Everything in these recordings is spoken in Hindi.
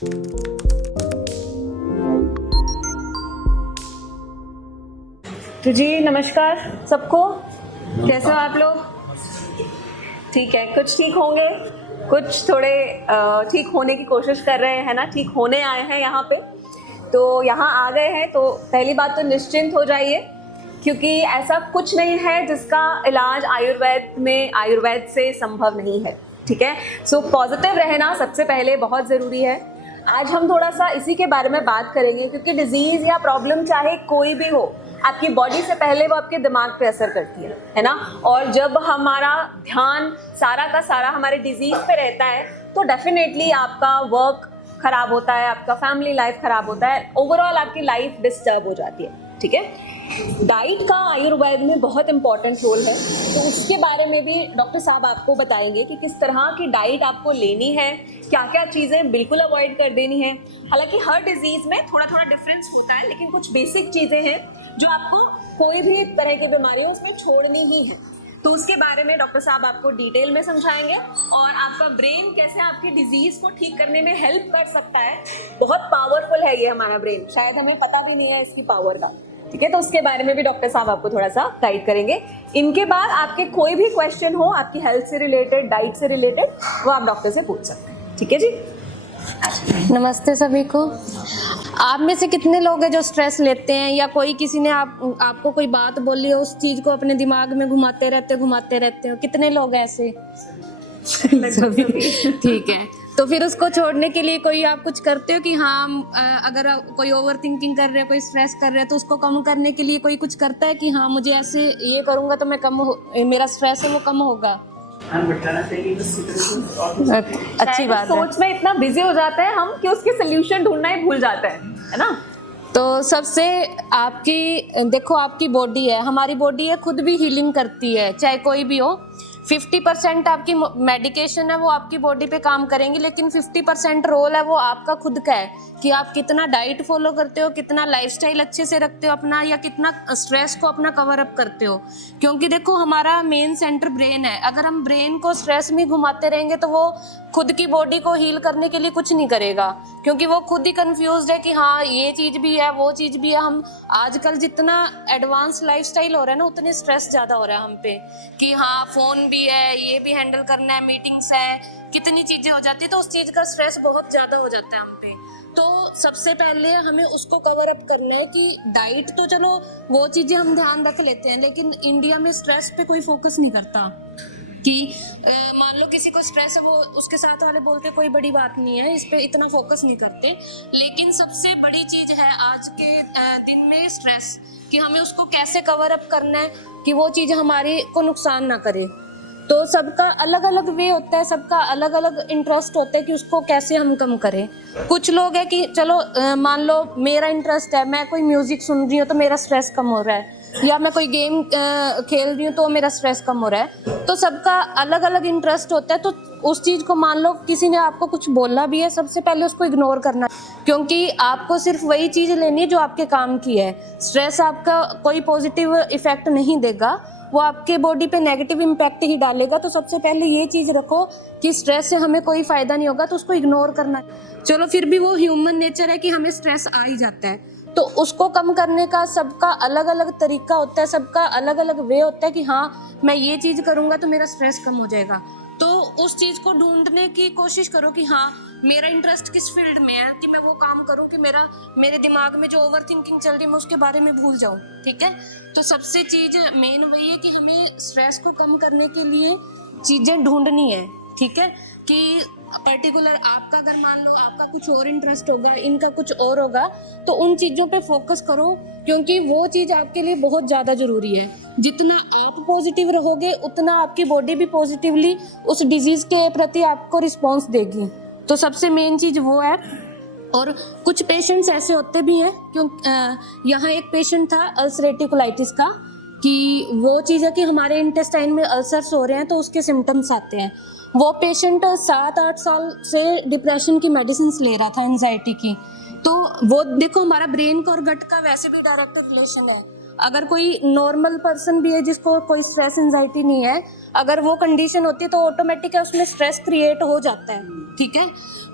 तो जी नमस्कार सबको, कैसे हो आप लोग? ठीक है, कुछ ठीक होंगे, कुछ थोड़े ठीक होने की कोशिश कर रहे हैं ना, ठीक होने आए हैं यहाँ पे। तो यहाँ आ गए हैं तो पहली बात तो निश्चिंत हो जाइए, क्योंकि ऐसा कुछ नहीं है जिसका इलाज आयुर्वेद से संभव नहीं है। ठीक है, सो पॉजिटिव रहना सबसे पहले बहुत ज़रूरी है। आज हम थोड़ा सा इसी के बारे में बात करेंगे, क्योंकि डिजीज़ या प्रॉब्लम चाहे कोई भी हो, आपकी बॉडी से पहले वो आपके दिमाग पे असर करती है ना। और जब हमारा ध्यान सारा का सारा हमारे डिजीज़ पे रहता है तो डेफिनेटली आपका वर्क खराब होता है, आपका फैमिली लाइफ खराब होता है, ओवरऑल आपकी लाइफ डिस्टर्ब हो जाती है। ठीक है, डाइट का आयुर्वेद में बहुत इंपॉर्टेंट रोल है, तो उसके बारे में भी डॉक्टर साहब आपको बताएंगे कि किस तरह की डाइट आपको लेनी है, क्या क्या चीज़ें बिल्कुल अवॉइड कर देनी है। हालांकि हर डिजीज़ में थोड़ा थोड़ा डिफरेंस होता है, लेकिन कुछ बेसिक चीज़ें हैं जो आपको कोई भी तरह की बीमारी हो उसमें छोड़नी ही है। तो उसके बारे में डॉक्टर साहब आपको डिटेल में समझाएंगे, और आपका ब्रेन कैसे आपकी डिजीज को ठीक करने में हेल्प कर सकता है। बहुत पावरफुल है ये हमारा ब्रेन, शायद हमें पता भी नहीं है इसकी पावर का। ठीक है, तो उसके बारे में भी डॉक्टर साहब आपको थोड़ा सा गाइड करेंगे। इनके बाद आपके कोई भी क्वेश्चन हो आपकी हेल्थ से रिलेटेड, डाइट से रिलेटेड, वो आप डॉक्टर से पूछ सकते हैं। ठीक है जी। नमस्ते सभी को। आप में से कितने लोग हैं जो स्ट्रेस लेते हैं, या कोई किसी ने आपको कोई बात बोली है, उस चीज को अपने दिमाग में घुमाते रहते हो? कितने लोग हैं ऐसे? सभी। ठीक है, तो फिर उसको छोड़ने के लिए कोई आप कुछ करते हो कि हाँ, अगर कोई ओवर थिंकिंग कर रहे हो, कोई स्ट्रेस कर रहे हो, तो उसको कम करने के लिए कोई कुछ करता है कि हाँ मुझे ऐसे ये करूँगा तो मैं मेरा स्ट्रेस है वो कम होगा? अच्छी बात है। सोच में इतना बिजी हो जाते हैं हम कि उसके सोल्यूशन ढूंढना ही भूल जाते हैं, है ना। तो सबसे देखो आपकी बॉडी है, हमारी बॉडी है, खुद भी हीलिंग करती है, चाहे कोई भी हो। 50% आपकी मेडिकेशन है वो आपकी बॉडी पे काम करेंगी, लेकिन 50% रोल है वो आपका खुद का है कि आप कितना डाइट फॉलो करते हो, कितना लाइफस्टाइल अच्छे से रखते हो अपना, या कितना स्ट्रेस को अपना कवर अप करते हो। क्योंकि देखो हमारा मेन सेंटर ब्रेन है, अगर हम ब्रेन को स्ट्रेस में घुमाते रहेंगे तो वो खुद की बॉडी को हील करने के लिए कुछ नहीं करेगा, क्योंकि वो खुद ही कंफ्यूज्ड है कि हाँ ये चीज़ भी है वो चीज़ भी है। हम आजकल जितना एडवांस लाइफस्टाइल हो रहा है ना, उतने स्ट्रेस ज़्यादा हो रहा है हम पे कि हाँ फ़ोन भी है, ये भी हैंडल करना है, मीटिंग्स है, कितनी चीज़ें हो जाती है, तो उस चीज़ का स्ट्रेस बहुत ज़्यादा हो जाता है हम पे। तो सबसे पहले हमें उसको कवर अप करना है कि डाइट तो चलो वो चीज़ें हम ध्यान रख लेते हैं, लेकिन इंडिया में स्ट्रेस पे कोई फोकस नहीं करता कि मान लो किसी को स्ट्रेस है, वो उसके साथ वाले बोलते कोई बड़ी बात नहीं है, इस पे इतना फोकस नहीं करते। लेकिन सबसे बड़ी चीज़ है आज के दिन में स्ट्रेस, कि हमें उसको कैसे कवर अप करना है कि वो चीज़ हमारे को नुकसान ना करे। तो सबका अलग अलग वे होता है, सबका अलग अलग इंटरेस्ट होता है कि उसको कैसे हम कम करें। कुछ लोग है कि चलो मान लो मेरा इंटरेस्ट है, मैं कोई म्यूजिक सुन रही हूँ तो मेरा स्ट्रेस कम हो रहा है, या मैं कोई गेम खेल रही हूँ तो मेरा स्ट्रेस कम हो रहा है। तो सबका अलग अलग इंटरेस्ट होता है। तो उस चीज़ को मान लो किसी ने आपको कुछ बोला भी है, सबसे पहले उसको इग्नोर करना, क्योंकि आपको सिर्फ वही चीज़ लेनी है जो आपके काम की है। स्ट्रेस आपका कोई पॉजिटिव इफेक्ट नहीं देगा, वो आपके बॉडी पे नेगेटिव इम्पैक्ट ही डालेगा। तो सबसे पहले ये चीज़ रखो कि स्ट्रेस से हमें कोई फ़ायदा नहीं होगा, तो उसको इग्नोर करना। चलो फिर भी वो ह्यूमन नेचर है कि हमें स्ट्रेस आ ही जाता है, तो उसको कम करने का सबका अलग अलग तरीका होता है, सबका अलग अलग वे होता है कि हाँ मैं ये चीज़ करूँगा तो मेरा स्ट्रेस कम हो जाएगा। तो उस चीज़ को ढूंढने की कोशिश करो कि हाँ मेरा इंटरेस्ट किस फील्ड में है, कि मैं वो काम करूँ कि मेरे दिमाग में जो ओवर थिंकिंग चल रही है मैं उसके बारे में भूल जाऊँ। ठीक है, तो सबसे चीज़ मेन वही है कि हमें स्ट्रेस को कम करने के लिए चीज़ें ढूंढनी है। ठीक है, कि पर्टिकुलर आपका अगर मान लो आपका कुछ और इंटरेस्ट होगा, इनका कुछ और होगा, तो उन चीज़ों पे फोकस करो, क्योंकि वो चीज़ आपके लिए बहुत ज़्यादा ज़रूरी है। जितना आप पॉजिटिव रहोगे उतना आपकी बॉडी भी पॉजिटिवली उस डिजीज़ के प्रति आपको रिस्पॉन्स देगी। तो सबसे मेन चीज़ वो है। और कुछ पेशेंट्स ऐसे होते भी हैं, क्योंकि यहाँ एक पेशेंट था अल्सरेटिव कोलाइटिस का, कि वो चीज़ है कि हमारे इंटेस्टाइन में अल्सर्स हो रहे हैं तो उसके सिम्टम्स आते हैं। वो पेशेंट 7-8 साल से डिप्रेशन की मेडिसिन ले रहा था, एंजाइटी की। तो वो देखो हमारा ब्रेन का और गट का वैसे भी डायरेक्ट रिलेशन है। अगर कोई नॉर्मल पर्सन भी है जिसको कोई स्ट्रेस एंजाइटी नहीं है, अगर वो कंडीशन होती है तो ऑटोमेटिक है उसमें स्ट्रेस क्रिएट हो जाता है, ठीक है।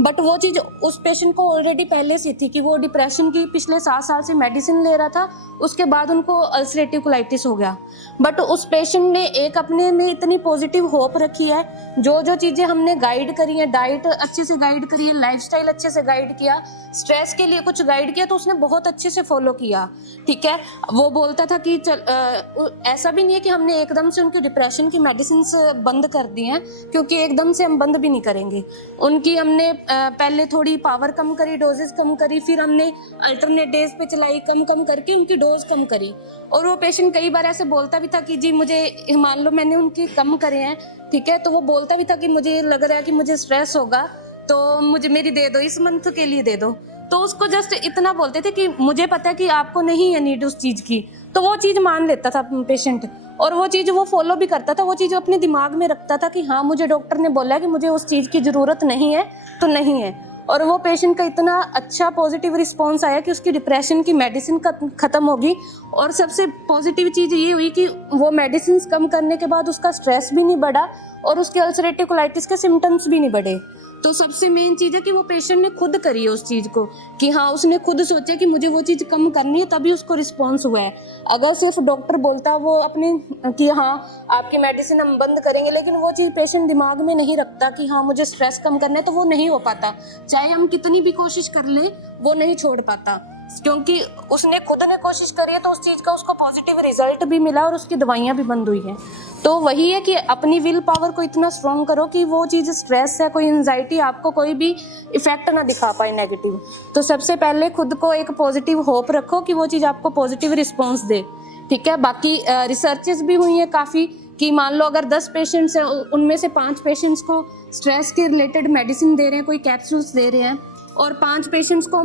बट वो चीज़ उस पेशेंट को ऑलरेडी पहले से थी कि वो डिप्रेशन की पिछले 7 साल से मेडिसिन ले रहा था, उसके बाद उनको अल्सरेटिव कोलाइटिस हो गया। बट उस पेशेंट ने एक अपने में इतनी पॉजिटिव होप रखी है, जो जो चीज़ें हमने गाइड करी हैं, डाइट अच्छे से गाइड करी है, लाइफस्टाइल अच्छे से गाइड किया, स्ट्रेस के लिए कुछ गाइड किया, तो उसने बहुत अच्छे से फॉलो किया, ठीक है। वो बोलता था कि ऐसा भी नहीं है कि हमने एकदम से उनकी डिप्रेशन की मेडिसिन बंद कर दी हैं, क्योंकि एकदम से हम बंद भी नहीं करेंगे। उनकी हमने पहले थोड़ी पावर कम करी, डोजेस कम करी, फिर हमने अल्टरनेट डेज पे चलाई, कम कम करके उनकी डोज कम करी। और वो पेशेंट कई बार ऐसे बोलता भी था कि जी मुझे, मान लो मैंने उनकी कम करे हैं, ठीक है, तो वो बोलता भी था कि मुझे लग रहा है कि मुझे स्ट्रेस होगा, तो मुझे मेरी दे दो, इस मंथ के लिए दे दो। तो उसको जस्ट इतना बोलते थे कि मुझे पता है कि आपको नहीं है नीड उस चीज़ की, तो वो चीज़ मान लेता था पेशेंट, और वो चीज़ वो फॉलो भी करता था, वो चीज़ अपने दिमाग में रखता था कि हाँ मुझे डॉक्टर ने बोला है कि मुझे उस चीज़ की ज़रूरत नहीं है तो नहीं है। और वो पेशेंट का इतना अच्छा पॉजिटिव रिस्पॉन्स आया कि उसकी डिप्रेशन की मेडिसिन ख़त्म होगी। और सबसे पॉजिटिव चीज़ ये हुई कि वो मेडिसिन कम करने के बाद उसका स्ट्रेस भी नहीं बढ़ा और उसके अल्सरेटिव कोलाइटिस के सिम्टम्स भी नहीं बढ़े। तो सबसे मेन चीज़ है कि वो पेशेंट ने खुद करी है उस चीज़ को, कि हाँ उसने खुद सोचा कि मुझे वो चीज़ कम करनी है, तभी उसको रिस्पॉन्स हुआ है। अगर सिर्फ डॉक्टर बोलता वो अपने कि हाँ आपकी मेडिसिन हम बंद करेंगे, लेकिन वो चीज़ पेशेंट दिमाग में नहीं रखता कि हाँ मुझे स्ट्रेस कम करना है, तो वो नहीं हो पाता, चाहे हम कितनी भी कोशिश कर लें वो नहीं छोड़ पाता, क्योंकि उसने खुद ने कोशिश करी है, तो उस चीज़ का उसको पॉजिटिव रिजल्ट भी मिला और उसकी दवाइयाँ भी बंद हुई हैं। तो वही है कि अपनी विल पावर को इतना स्ट्रॉन्ग करो कि वो चीज़ स्ट्रेस है, कोई एंजाइटी आपको कोई भी इफेक्ट ना दिखा पाए नेगेटिव। तो सबसे पहले खुद को एक पॉजिटिव होप रखो कि वो चीज़ आपको पॉजिटिव रिस्पॉन्स दे, ठीक है। बाकी रिसर्चेस भी हुई हैं काफ़ी कि मान लो अगर 10 पेशेंट्स हैं, उनमें से 5 पेशेंट्स को स्ट्रेस के रिलेटेड मेडिसिन दे रहे हैं, कोई कैप्सूल्स दे रहे हैं, और 5 पेशेंट्स को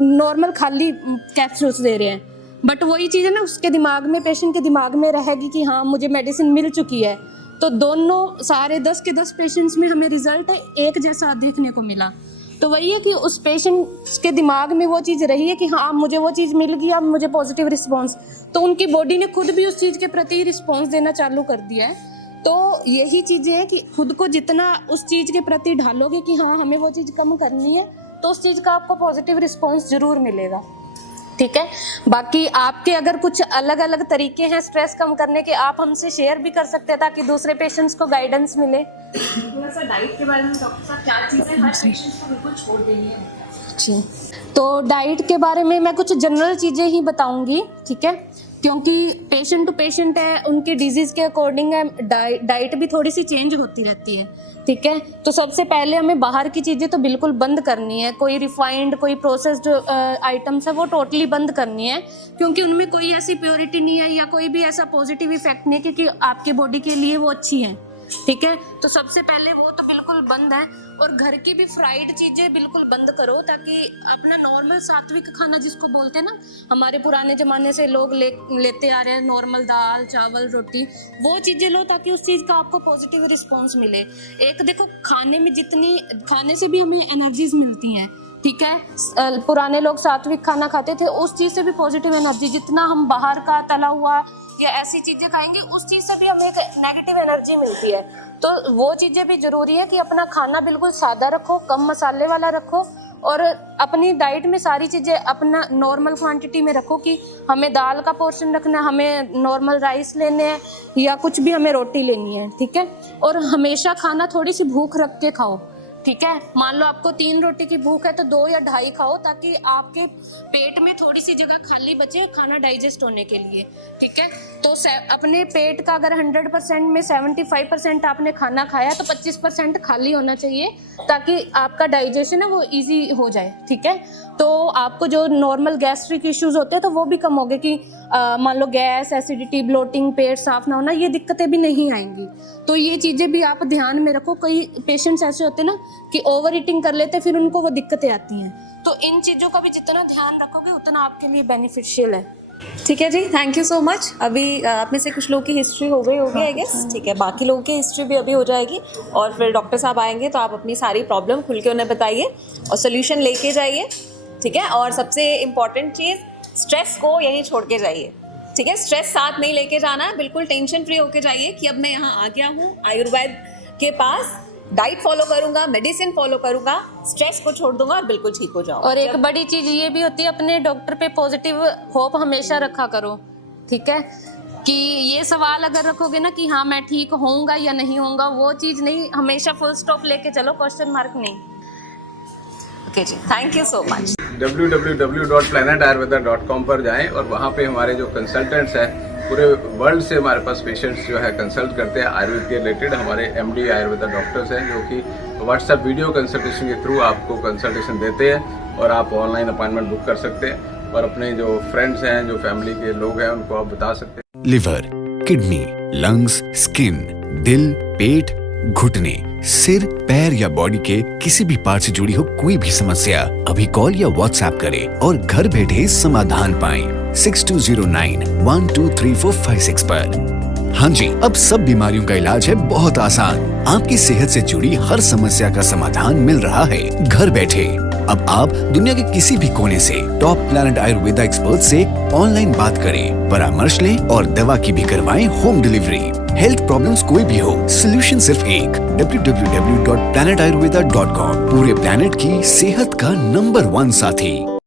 नॉर्मल खाली कैप्सूल्स दे रहे हैं, बट वही चीज़ है ना उसके दिमाग में, पेशेंट के दिमाग में रहेगी कि हाँ मुझे मेडिसिन मिल चुकी है। तो दोनों सारे 10 के 10 पेशेंट्स में हमें रिजल्ट एक जैसा देखने को मिला। तो वही है कि उस पेशेंट के दिमाग में वो चीज़ रही है कि हाँ मुझे वो चीज़ मिल गई, अब मुझे पॉजिटिव रिस्पॉन्स, तो उनकी बॉडी ने खुद भी उस चीज़ के प्रति रिस्पॉन्स देना चालू कर दिया है। तो यही चीज़ें हैं कि खुद को जितना उस चीज़ के प्रति ढालोगे कि हाँ हमें वो चीज़ कम करनी है, तो उस चीज़ का आपको पॉजिटिव रिस्पॉन्स ज़रूर मिलेगा, ठीक है। बाकी आपके अगर कुछ अलग अलग तरीके हैं स्ट्रेस कम करने के, आप हमसे शेयर भी कर सकते हैं ताकि दूसरे पेशेंट्स को गाइडेंस मिले। थोड़ा सा डाइट के बारे में डॉक्टर साहब, क्या चीज़ें हर पेशेंट्स को बिल्कुल छोड़ देनी है? जी, तो डाइट के बारे में मैं कुछ जनरल चीज़ें ही बताऊंगी, ठीक है, क्योंकि पेशेंट टू पेशेंट है, उनके डिजीज़ के अकॉर्डिंग है, डाइट भी थोड़ी सी चेंज होती रहती है, ठीक है। तो सबसे पहले हमें बाहर की चीज़ें तो बिल्कुल बंद करनी है, कोई रिफाइंड कोई प्रोसेस्ड आइटम्स है वो टोटली बंद करनी है, क्योंकि उनमें कोई ऐसी प्योरिटी नहीं है या कोई भी ऐसा पॉजिटिव इफेक्ट नहीं है कि आपके बॉडी के लिए वो अच्छी है, ठीक है। तो सबसे पहले वो तो बिल्कुल बंद है, और घर की भी फ्राइड चीज़ें बिल्कुल बंद करो, ताकि अपना नॉर्मल सात्विक खाना जिसको बोलते हैं ना, हमारे पुराने ज़माने से लोग लेते आ रहे हैं, नॉर्मल दाल चावल रोटी, वो चीज़ें लो ताकि उस चीज़ का आपको पॉजिटिव रिस्पॉन्स मिले। एक देखो खाने में खाने से भी हमें एनर्जीज मिलती हैं, ठीक है। पुराने लोग सात्विक खाना खाते थे, उस चीज़ से भी पॉजिटिव एनर्जी, जितना हम बाहर का तला हुआ या ऐसी चीज़ें खाएंगे उस चीज़ से भी हमें एक नेगेटिव एनर्जी मिलती है। तो वो चीज़ें भी ज़रूरी है कि अपना खाना बिल्कुल सादा रखो, कम मसाले वाला रखो, और अपनी डाइट में सारी चीज़ें अपना नॉर्मल क्वांटिटी में रखो, कि हमें दाल का पोर्शन रखना है, हमें नॉर्मल राइस लेने हैं या कुछ भी हमें रोटी लेनी है, ठीक है। और हमेशा खाना थोड़ी सी भूख रख के खाओ, ठीक है। मान लो आपको 3 रोटी की भूख है तो 2 या 2.5 खाओ, ताकि आपके पेट में थोड़ी सी जगह खाली बचे खाना डाइजेस्ट होने के लिए, ठीक है। तो अपने पेट का अगर 100% में 75% आपने खाना खाया तो 25% खाली होना चाहिए, ताकि आपका डाइजेशन है वो इजी हो जाए, ठीक है। तो आपको जो नॉर्मल गैस्ट्रिक इश्यूज होते हैं तो वो भी कम हो गए, कि मान लो गैस, एसिडिटी, ब्लोटिंग, पेट साफ ना होना, ये दिक्कतें भी नहीं आएंगी। तो ये चीज़ें भी आप ध्यान में रखो। कई पेशेंट्स ऐसे होते हैं ना कि ओवर ईटिंग कर लेते, फिर उनको वो दिक्कतें आती हैं। तो इन चीज़ों का भी जितना ध्यान रखोगे उतना आपके लिए बेनिफिशियल है। ठीक है जी, थैंक यू सो मच। अभी आप में से कुछ लोगों की हिस्ट्री हो गई होगी आई गेस, ठीक है। बाकी लोगों की हिस्ट्री भी अभी हो जाएगी, और फिर डॉक्टर साहब आएंगे तो आप अपनी सारी प्रॉब्लम खुल के उन्हें बताइए और सोल्यूशन लेके जाइए, ठीक है। और सबसे इम्पॉर्टेंट चीज़, स्ट्रेस को यहीं छोड़ के जाइए, ठीक है, स्ट्रेस साथ नहीं लेके जाना है, बिल्कुल टेंशन फ्री होके जाइए कि अब मैं यहाँ आ गया हूँ आयुर्वेद के पास, डाइट फॉलो करूंगा, मेडिसिन फॉलो करूंगा, स्ट्रेस को छोड़ दूंगा और बिल्कुल ठीक हो जाऊंगा। और एक बड़ी चीज ये भी होती है, अपने डॉक्टर पे पॉजिटिव होप हमेशा रखा करो, ठीक है, कि ये सवाल अगर रखोगे ना कि हाँ मैं ठीक होऊंगा या नहीं होऊंगा, वो चीज नहीं, हमेशा फुल स्टॉप लेके चलो, क्वेश्चन मार्क नहीं। ओके जी, thank you so much. www.planetayurveda.com पर जाएं और वहाँ पे हमारे जो कंसल्टेंट्स हैं पूरे वर्ल्ड से हमारे पास पेशेंट्स जो है कंसल्ट करते हैं आयुर्वेद के रिलेटेड। हमारे MD आयुर्वेदा डॉक्टर्स हैं जो कि व्हाट्सएप वीडियो कंसल्टेशन के थ्रू आपको कंसल्टेशन देते हैं और आप ऑनलाइन अपॉइंटमेंट बुक कर सकते हैं और अपने जो फ्रेंड्स हैं, जो फैमिली के लोग हैं, उनको आप बता सकते हैं। लिवर, किडनी, लंग्स, स्किन, दिल, पेट, घुटने, सिर, पैर या बॉडी के किसी भी पार्ट से जुड़ी हो कोई भी समस्या, अभी कॉल या व्हाट्सएप करें और घर बैठे समाधान पाएं 6209123456 पर। हाँ जी, अब सब बीमारियों का इलाज है बहुत आसान। आपकी सेहत से जुड़ी हर समस्या का समाधान मिल रहा है घर बैठे। अब आप दुनिया के किसी भी कोने से टॉप प्लैनेट आयुर्वेदा एक्सपर्ट से ऑनलाइन बात करें, परामर्श लें और दवा की भी करवाएं होम डिलीवरी। हेल्थ प्रॉब्लम्स कोई भी हो, सोल्यूशन सिर्फ एक, www.planetayurveda.com। पूरे प्लैनेट की सेहत का नंबर 1 साथी।